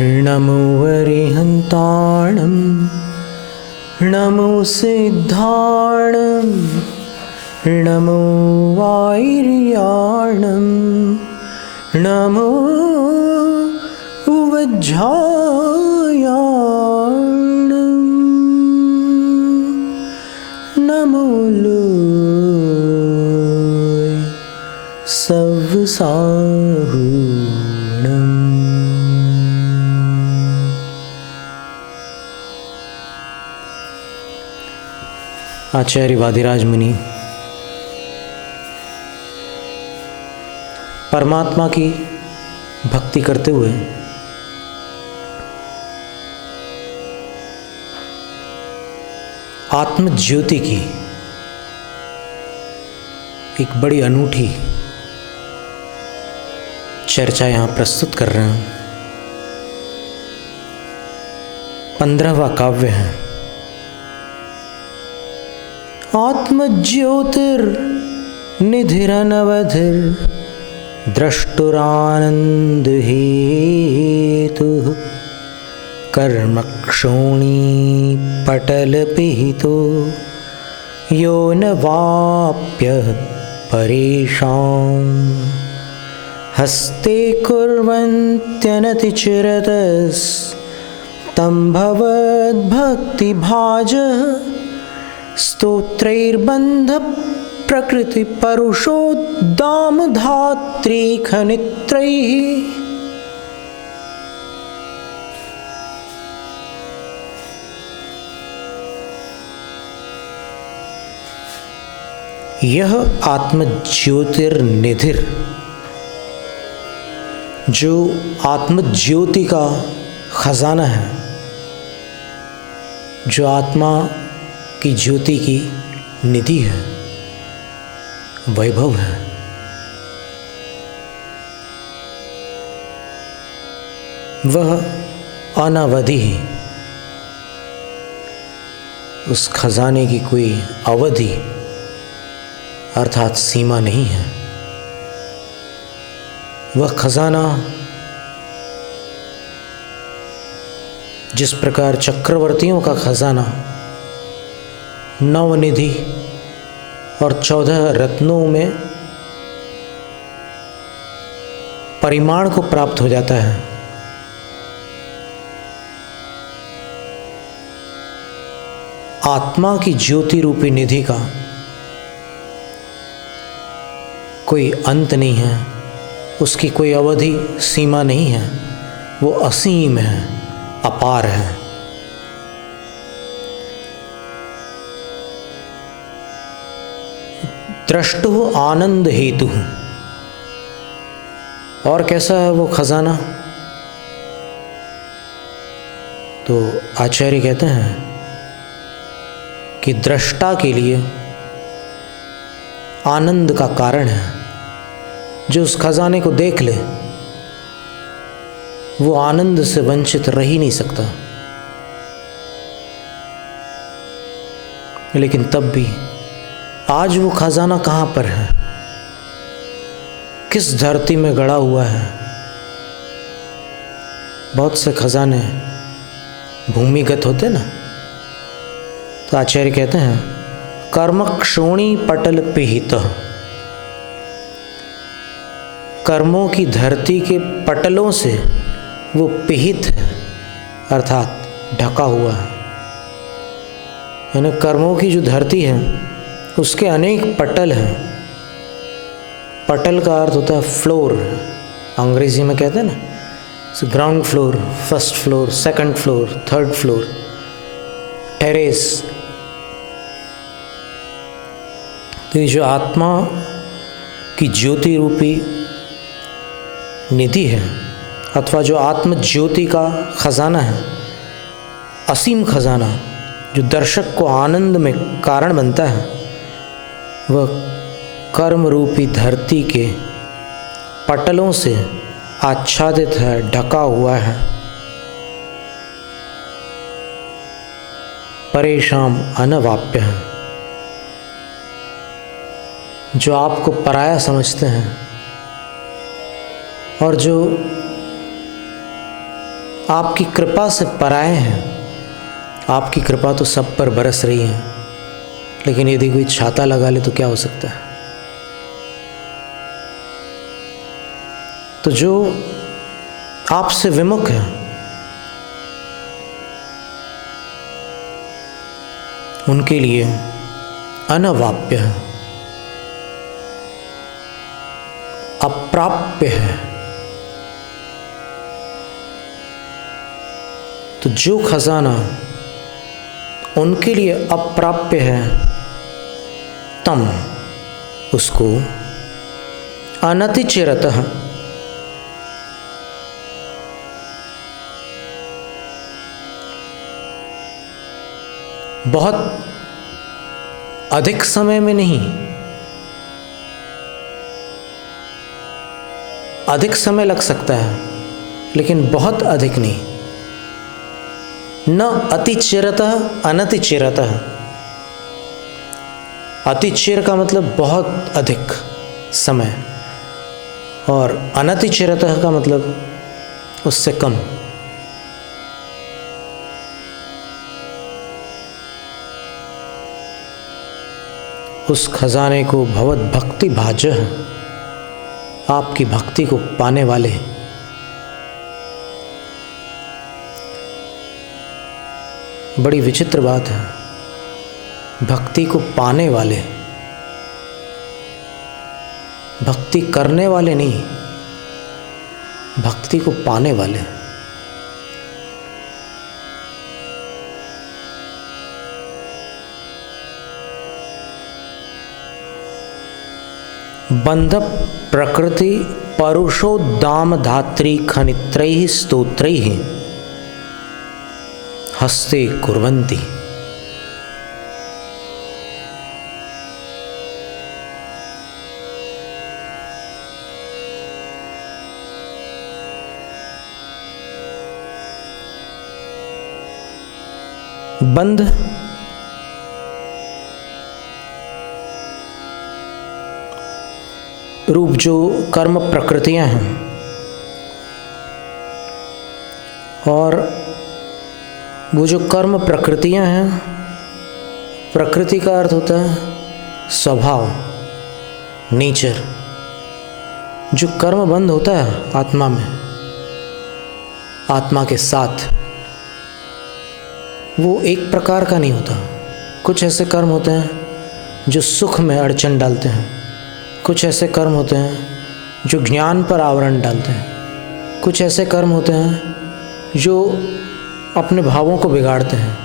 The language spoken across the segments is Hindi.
नमो वरिहन्ताणं नमो सिद्धाणं नमो वायर्याणं नमो उवज्झायाणं नमो लोय सव्साहूणम्। आचार्य वादिराज मुनि परमात्मा की भक्ति करते हुए आत्म ज्योति की एक बड़ी अनूठी चर्चा यहाँ प्रस्तुत कर रहे हैं। 15वां काव्य है। आत्मज्योतिर्निधिरनवधिर् द्रष्टुरानंद हेतुः कर्मक्षोणी पटलपिहितो यो न वाप्यः परेषाम् हस्ते कुर्वन्त्यनतिचिरतस्तं भवद्भक्तिभाजः स्तोत्रैर्बन्ध प्रकृति परुषोद्दाम धात्री खनित्रैः। यह आत्मज्योतिर्निधिर, जो आत्मज्योति का खजाना है, जो आत्मा की ज्योति की निधि है, वैभव है, वह अनावधि है। उस खजाने की कोई अवधि अर्थात सीमा नहीं है। वह खजाना जिस प्रकार चक्रवर्तियों का खजाना नवनिधि और 14 रत्नों में परिमाण को प्राप्त हो जाता है, आत्मा की ज्योति रूपी निधि का कोई अंत नहीं है, उसकी कोई अवधि सीमा नहीं है, वो असीम है, अपार है। द्रष्टु आनंद हेतु, और कैसा है वो खजाना? तो आचार्य कहते हैं कि दृष्टा के लिए आनंद का कारण है। जो उस खजाने को देख ले वो आनंद से वंचित रह ही नहीं सकता। लेकिन तब भी आज वो खजाना कहाँ पर है, किस धरती में गड़ा हुआ है? बहुत से खजाने भूमिगत होते ना, तो आचार्य कहते हैं कर्मक्षोणी पटल पिहित, कर्मों की धरती के पटलों से वो पिहित है, अर्थात ढका हुआ है। यानी कर्मों की जो धरती है उसके अनेक पटल हैं। पटल का अर्थ होता है फ्लोर, अंग्रेजी में कहते हैं ना, ground floor, first floor, second floor, third floor, terrace. तो ये जो आत्मा की ज्योति रूपी निधि है, अथवा जो आत्म ज्योति का खजाना है, असीम खजाना जो दर्शक को आनंद में कारण बनता है, वह कर्म रूपी धरती के पटलों से आच्छादित है, ढका हुआ है। परेशान अनवाप्य है। जो आपको पराया समझते हैं, और जो आपकी कृपा से पराए हैं। आपकी कृपा तो सब पर बरस रही है, लेकिन यदि कोई छाता लगा ले तो क्या हो सकता है। तो जो आपसे विमुख है, उनके लिए अनवाप्य है, अप्राप्य है। तो जो खजाना उनके लिए अप्राप्य है, तम उसको अनतिचिरतः बहुत अधिक समय में नहीं, अधिक समय लग सकता है लेकिन बहुत अधिक नहीं। न अतिचिरतः अनतिचिरतः। अतिचिर का मतलब बहुत अधिक समय, और अनतिचिरतः का मतलब उससे कम। उस खजाने को भवत भक्ति भाजः, आपकी भक्ति को पाने वाले। बड़ी विचित्र बात है, भक्ति को पाने वाले, भक्ति करने वाले नहीं, भक्ति को पाने वाले। बंध प्रकृति परुषोद्दाम धात्री खनित्रैः स्तोत्रैः हस्ते कुर्वन्ति। बंध रूप जो कर्म प्रकृतियां हैं, और वो जो कर्म प्रकृतियां हैं, प्रकृति का अर्थ होता है स्वभाव, नेचर। जो कर्म बंध होता है आत्मा में, आत्मा के साथ, वो एक प्रकार का नहीं होता। कुछ ऐसे कर्म होते हैं जो सुख में अड़चन डालते हैं, कुछ ऐसे कर्म होते हैं जो ज्ञान पर आवरण डालते हैं, कुछ ऐसे कर्म होते हैं जो अपने भावों को बिगाड़ते हैं,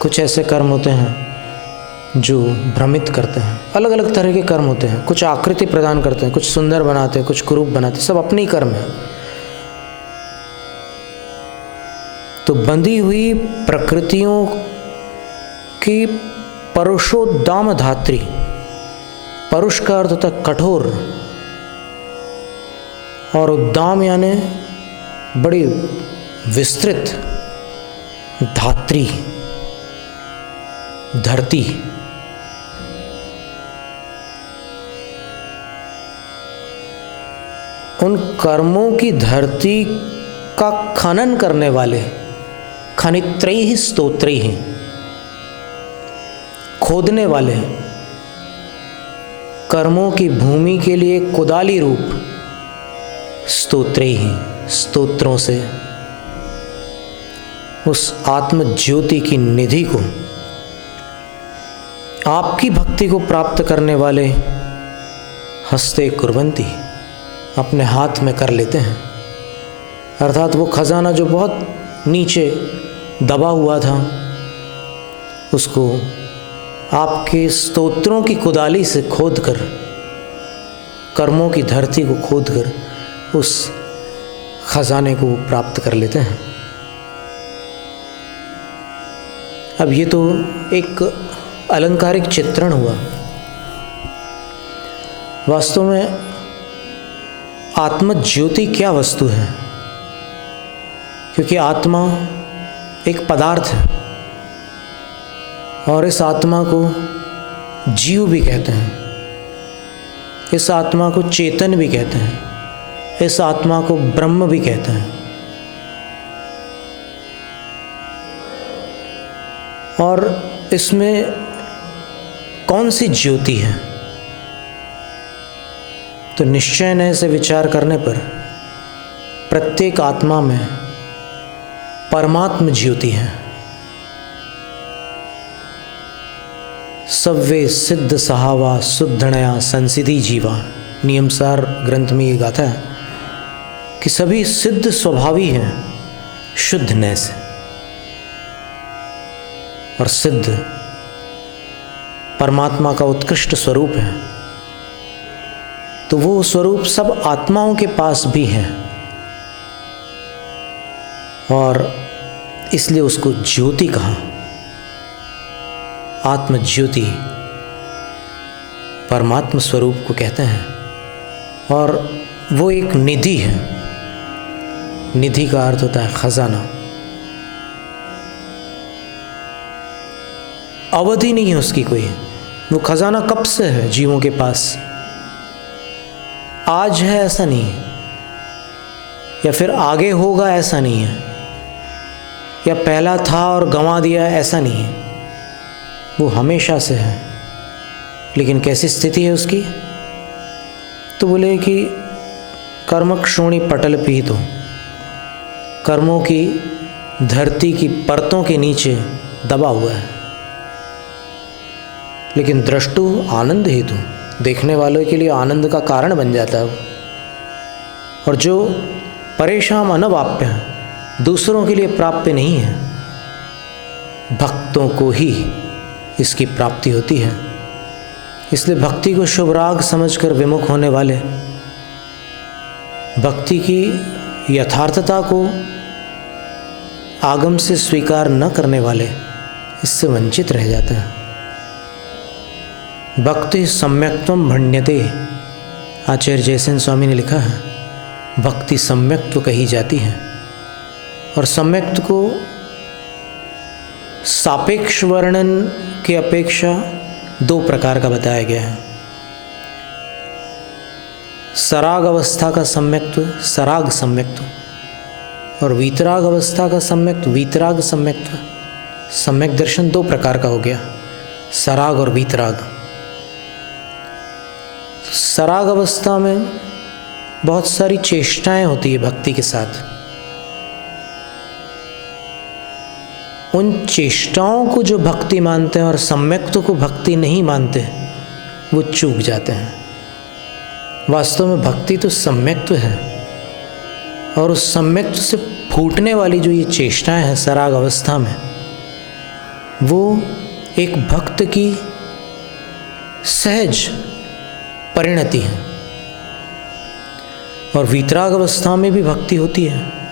कुछ ऐसे कर्म होते हैं जो भ्रमित करते हैं। अलग अलग तरह के कर्म होते हैं। कुछ आकृति प्रदान करते हैं, कुछ सुंदर बनाते हैं, कुछ कुरूप बनाते हैं, सब अपने ही कर्म है। तो बंधी हुई प्रकृतियों की परुषोद्दाम धात्री, परुष का अर्थ होता है कठोर, और उद्दाम यानी बड़ी विस्तृत, धात्री धरती। उन कर्मों की धरती का खनन करने वाले, खनित्रैः स्तोत्रैः, खोदने वाले, कर्मों की भूमि के लिए कुदाली रूप स्तोत्रैः, स्तोत्रों से उस आत्म ज्योति की निधि को, आपकी भक्ति को प्राप्त करने वाले हस्ते कुर्वन्ति, अपने हाथ में कर लेते हैं। अर्थात वो खजाना जो बहुत नीचे दबा हुआ था, उसको आपके स्तोत्रों की कुदाली से खोदकर, कर्मों की धरती को खोदकर उस खजाने को प्राप्त कर लेते हैं। अब ये तो एक अलंकारिक चित्रण हुआ। वास्तव में आत्म ज्योति क्या वस्तु है? क्योंकि आत्मा एक पदार्थ है, और इस आत्मा को जीव भी कहते हैं, इस आत्मा को चेतन भी कहते हैं। इस आत्मा को ब्रह्म भी कहते हैं। और इसमें कौन सी ज्योति है? तो निश्चय से विचार करने पर प्रत्येक आत्मा में परमात्म ज्योति है। सव्वे सिद्ध सहावा शुद्धणया संसिधि जीवा, नियमसार ग्रंथ में ये गाथा है कि सभी सिद्ध स्वभावी हैं शुद्धने से, और सिद्ध परमात्मा का उत्कृष्ट स्वरूप है। तो वो स्वरूप सब आत्माओं के पास भी है, और इसलिए उसको ज्योति कहा। आत्म ज्योति परमात्मा स्वरूप को कहते हैं, और वो एक निधि है। निधि का अर्थ होता है खजाना। अवधि नहीं है उसकी कोई। वो खजाना कब से है जीवों के पास, आज है ऐसा नहीं है, या फिर आगे होगा ऐसा नहीं है, या पहला था और गंवा दिया ऐसा नहीं है। वो हमेशा से है। लेकिन कैसी स्थिति है उसकी? तो बोले कि कर्मक्षोणी पटल पीत हो, कर्मों की धरती की परतों के नीचे दबा हुआ है। लेकिन दृष्टु आनंद हेतु, देखने वालों के लिए आनंद का कारण बन जाता है वो। और जो परेशान अनवाप्य है, दूसरों के लिए प्राप्य नहीं है, भक्तों को ही इसकी प्राप्ति होती है। इसलिए भक्ति को शुभ राग समझकर विमुख होने वाले, भक्ति की यथार्थता को आगम से स्वीकार न करने वाले इससे वंचित रह जाते हैं। भक्ति सम्यक्त्वम भण्यते, आचार्य जयसेन स्वामी ने लिखा है, भक्ति सम्यक्त्व कही जाती है। और सम्यक्त को सापेक्ष वर्णन की अपेक्षा दो प्रकार का बताया गया है। सराग अवस्था का सम्यक्त्व सराग सम्यक्त्व, और वीतराग अवस्था का सम्यक्त्व वीतराग सम्यक्त्व। सम्यक दर्शन दो प्रकार का हो गया, सराग और वीतराग। सराग अवस्था में बहुत सारी चेष्टाएं होती है भक्ति के साथ। उन चेष्टाओं को जो भक्ति मानते हैं और सम्यक्त्व को भक्ति नहीं मानते, वो चूक जाते हैं। वास्तव में भक्ति तो सम्यक्त्व है, और उस सम्यक्त्व से फूटने वाली जो ये चेष्टाएं हैं सराग अवस्था में, वो एक भक्त की सहज परिणति है। और वीतराग अवस्था में भी भक्ति होती है।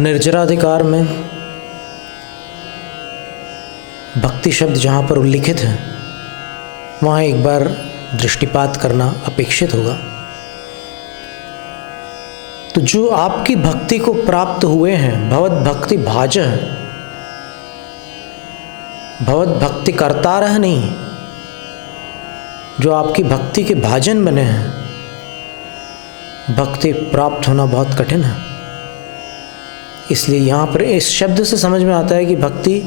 निर्जराधिकार में भक्ति शब्द जहाँ पर उल्लिखित है, वहाँ एक बार दृष्टिपात करना अपेक्षित होगा। तो जो आपकी भक्ति को प्राप्त हुए हैं, भवत भक्ति भाजः, भवत भक्ति कर्तारः नहीं, जो आपकी भक्ति के भाजन बने हैं, भक्ति प्राप्त होना बहुत कठिन है। इसलिए यहाँ पर इस शब्द से समझ में आता है कि भक्ति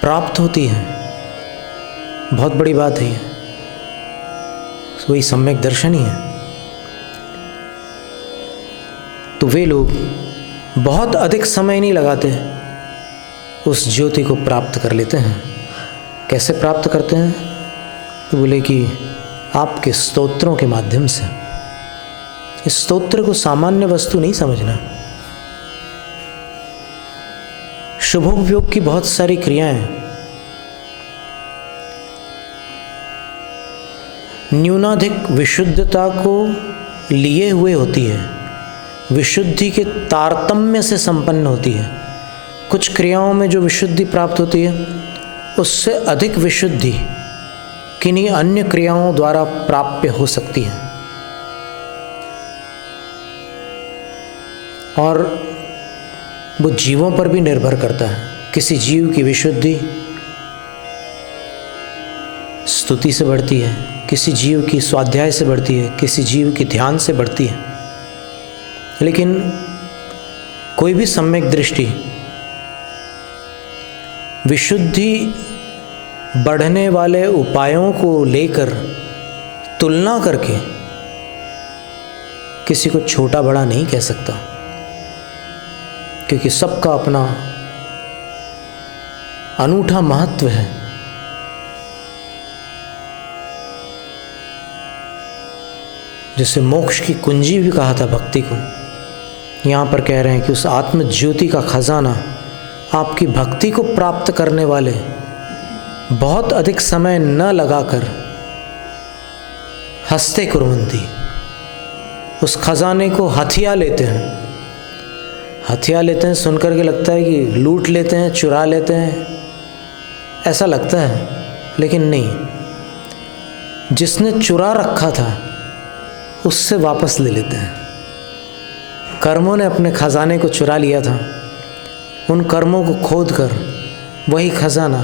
प्राप्त होती है, बहुत बड़ी बात है ये, वही सम्यक दर्शन ही है। तो वे लोग बहुत अधिक समय नहीं लगाते, उस ज्योति को प्राप्त कर लेते हैं। कैसे प्राप्त करते हैं? तो बोले कि आपके स्तोत्रों के माध्यम से। इस स्तोत्र को सामान्य वस्तु नहीं समझना। शुभोपयोग की बहुत सारी क्रियाएं न्यूनाधिक विशुद्धता को लिए हुए होती है, विशुद्धि के तारतम्य से संपन्न होती है। कुछ क्रियाओं में जो विशुद्धि प्राप्त होती है, उससे अधिक विशुद्धि किन्हीं अन्य क्रियाओं द्वारा प्राप्य हो सकती है। और वो जीवों पर भी निर्भर करता है। किसी जीव की विशुद्धि स्तुति से बढ़ती है, किसी जीव की स्वाध्याय से बढ़ती है, किसी जीव की ध्यान से बढ़ती है। लेकिन कोई भी सम्यक दृष्टि विशुद्धि बढ़ने वाले उपायों को लेकर तुलना करके किसी को छोटा बड़ा नहीं कह सकता, क्योंकि सबका अपना अनूठा महत्व है। जिसे मोक्ष की कुंजी भी कहा था भक्ति को, यहाँ पर कह रहे हैं कि उस आत्म ज्योति का खजाना आपकी भक्ति को प्राप्त करने वाले बहुत अधिक समय न लगाकर हस्ते कुर्वन्ति, उस खजाने को हथिया लेते हैं। हथिया लेते हैं सुनकर के लगता है कि लूट लेते हैं, चुरा लेते हैं, ऐसा लगता है, लेकिन नहीं। जिसने चुरा रखा था उससे वापस ले लेते हैं। कर्मों ने अपने खजाने को चुरा लिया था, उन कर्मों को खोद कर वही खजाना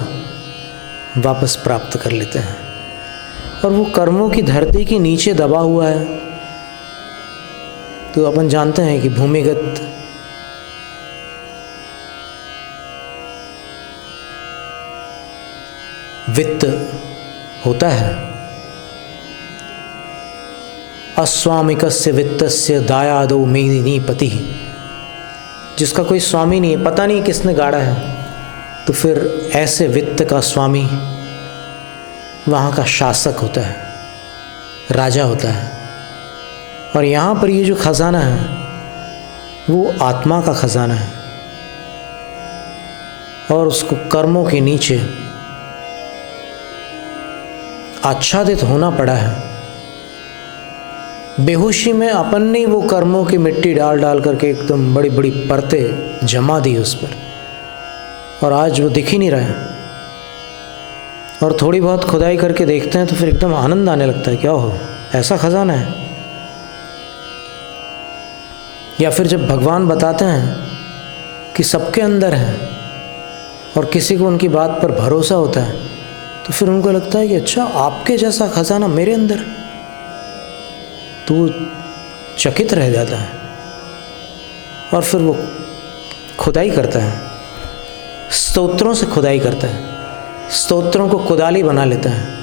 वापस प्राप्त कर लेते हैं। और वो कर्मों की धरती के नीचे दबा हुआ है। तो अपन जानते हैं कि भूमिगत वित्त होता है। अस्वामिकस्य वित्तस्य दायादो मेदिनीपति, जिसका कोई स्वामी नहीं है, पता नहीं किसने गाड़ा है, तो फिर ऐसे वित्त का स्वामी वहाँ का शासक होता है, राजा होता है। और यहाँ पर ये जो खजाना है वो आत्मा का खजाना है, और उसको कर्मों के नीचे आच्छादित होना पड़ा है। बेहोशी में अपन ने वो कर्मों की मिट्टी डाल डाल करके एकदम बड़ी बड़ी परतें जमा दी उस पर, और आज वो दिख ही नहीं रहा है। और थोड़ी बहुत खुदाई करके देखते हैं तो फिर एकदम आनंद आने लगता है, क्या हो, ऐसा खजाना है। या फिर जब भगवान बताते हैं कि सबके अंदर है और किसी को उनकी बात पर भरोसा होता है, तो फिर उनको लगता है कि अच्छा, आपके जैसा खजाना मेरे अंदर, तो वो चकित रह जाता है। और फिर वो खुदाई करता है, स्तोत्रों से खुदाई करता है, स्तोत्रों को कुदाली बना लेता है।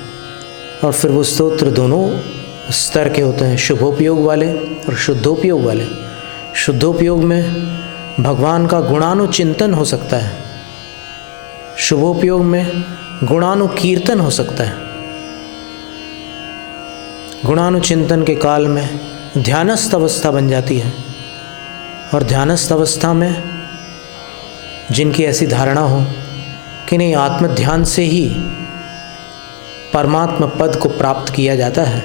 और फिर वो स्तोत्र दोनों स्तर के होते हैं, शुभोपयोग वाले और शुद्धोपयोग वाले। शुद्धोपयोग में भगवान का गुणानुचिंतन हो सकता है, शुभोपयोग में गुणानुकीर्तन हो सकता है। गुणानुचिंतन के काल में ध्यानस्थ अवस्था बन जाती है, और ध्यानस्थ अवस्था में जिनकी ऐसी धारणा हो कि नहीं, आत्म ध्यान से ही परमात्मा पद को प्राप्त किया जाता है,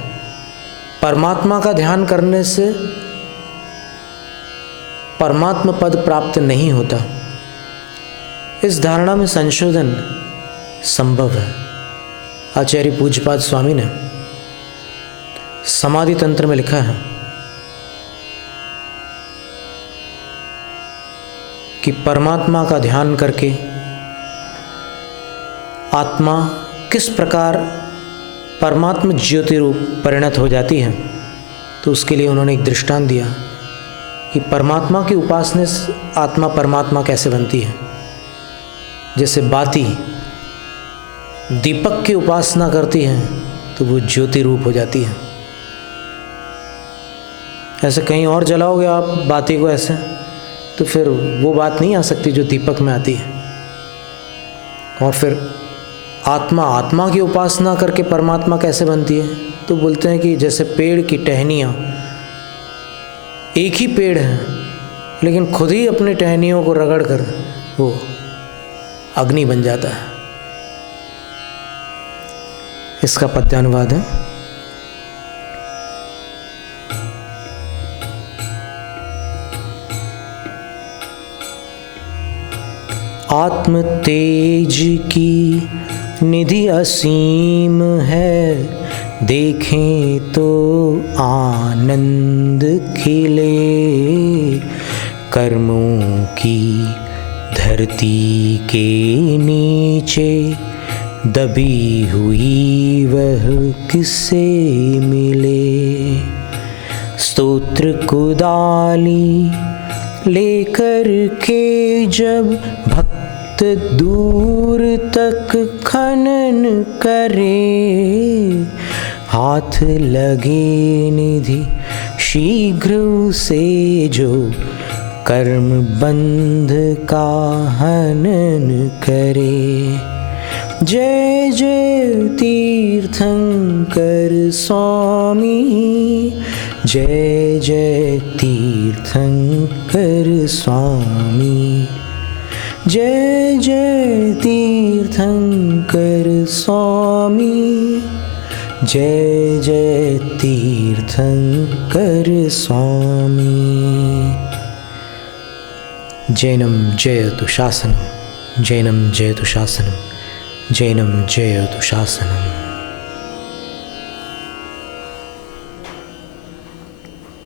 परमात्मा का ध्यान करने से परमात्मा पद प्राप्त नहीं होता, इस धारणा में संशोधन संभव है। आचार्य पूज्यपाद स्वामी ने समाधि तंत्र में लिखा है कि परमात्मा का ध्यान करके आत्मा किस प्रकार परमात्मा ज्योति रूप परिणत हो जाती है। तो उसके लिए उन्होंने एक दृष्टांत दिया कि परमात्मा की उपासना से आत्मा परमात्मा कैसे बनती है। जैसे बाती दीपक की उपासना करती है तो वो ज्योति रूप हो जाती है। ऐसे कहीं और जलाओगे आप बाती को ऐसे, तो फिर वो बात नहीं आ सकती जो दीपक में आती है। और फिर आत्मा की उपासना करके परमात्मा कैसे बनती है, तो बोलते हैं कि जैसे पेड़ की टहनियाँ, एक ही पेड़ है लेकिन खुद ही अपने टहनियों को रगड़ कर वो अग्नि बन जाता है। इसका पद्यानुवाद है। आत्म तेज की निधि असीम है, देखें तो आनंद खिले, कर्मों की धरती के नीचे दबी हुई वह किससे मिले। स्तोत्र कुदाली लेकर के जब भक्त दूर तक खनन करे, हाथ लगे निधि शीघ्र उसे जो कर्म बंध का हनन करे। जय जय तीर्थंकर स्वामी, जय जय तीर्थंकर स्वामी, जय जय तीर्थंकर स्वामी, जय जय तीर्थंकर स्वामी। जैनम जयतु शासनम, जैनम जयतु शासनम, जैनम जयतु शासनम।